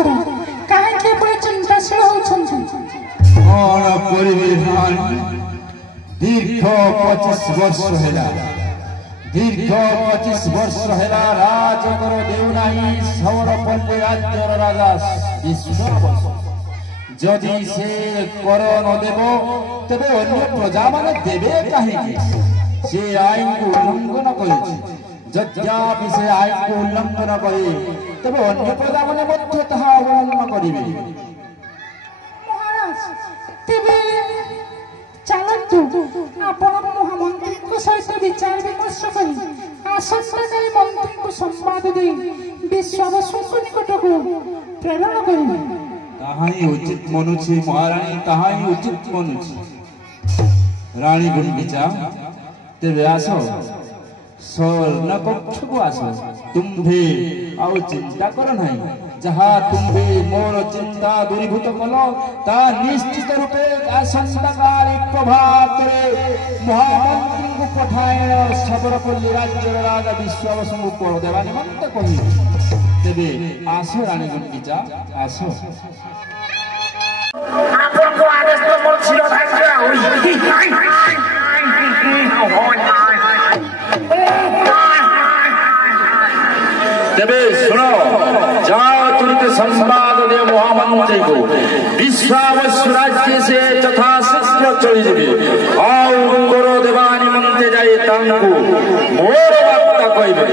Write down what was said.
କର କାହିଁକି ଏପରି ଚିନ୍ତାଶୀଳ ହେଉଛନ୍ତି? କଣ କରିବି ଦୀର୍ଘ 25 ବର୍ଷ ହେଲା ଦୀର୍ଘ 25 ବର୍ଷ ହେଲା ରାଜକର ଦେଉନାହିଁ ସୌରପଲ୍ଲୀ ରାଜ୍ୟର ରାଜା ବିଶ୍ୱାବସୁ। ଯଦି ସେ କର ନ ଦେବ ତେବେ ଅନ୍ୟ ପ୍ରଜାମାନେ ଦେବେ କାହିଁକି? ସେ ଆଇନକୁ ଉଲ୍ଲଂଘନ କରିଛି। ଯଦ୍ୟପି ସେ ଆଇନକୁ ଉଲ୍ଲଂଘନ କରେ ତେବେ ଅନ୍ୟ ପ୍ରଜାମାନେ ମଧ୍ୟ ତାହା ଅବଲମ୍ବନ କରିବେ। ମହାରାଜ ତେବେ ଚାଲନ୍ତୁ ଆପଣ ମହାମନ୍ତ୍ରୀଙ୍କ ସହିତ ବିଚାର ବିମର୍ଶ କରି ଆସନ୍ତାକାଲି ମନ୍ତ୍ରୀଙ୍କୁ ସମ୍ବାଦ ଦେଇ ବିଶ୍ୱାବସୁଙ୍କ ନିକଟକୁ ପ୍ରେରଣ କରିବେ। ତାହା ହିଁ ଉଚିତ ମନୁଛି ମହାରାଣୀ, ତାହା ହିଁ ଉଚିତ ମନୁଛି। ରାଣୀ ଗୁଣ୍ଡିଚା ତେବେ ଆସ ସ୍ୱର୍ଣ୍ଣ କକ୍ଷକୁ ଆସ। ତୁମ୍ଭେ ଆଉ ଚିନ୍ତା କର ନାହିଁ। ଯାହା ତୁମ୍ଭେ ମୋର ଚିନ୍ତା ଦୂରୀଭୂତ କଲ ତାହା ନିଶ୍ଚିତ ରୂପେ ଆସନ୍ତାକାଲି ପ୍ରଭାତରେ ମହାମନ୍ତ୍ରୀଙ୍କୁ ପଠାଏ ସବରପଲ୍ଲୀ ରାଜ୍ୟର ରାଜା ବିଶ୍ୱାବସୁଙ୍କୁ କର ଦେବା ନିମନ୍ତେ କହିବେ। ତେବେ ଆସ ରାଣୀ ଗୁଣ୍ଡିଚା ଆସ। ଆପଣଙ୍କୁ ଆଦେଶ ମୋର ଶିରୋଧାର୍ଯ୍ୟ तेबे सुनो जाओ तुरंत संवाद दे महामंत्री को विश्वावसु राज्य से यथाशीघ्र चली जाए आओ करो देवा निमंते जाए तांकु मोर वार्ता कहबे।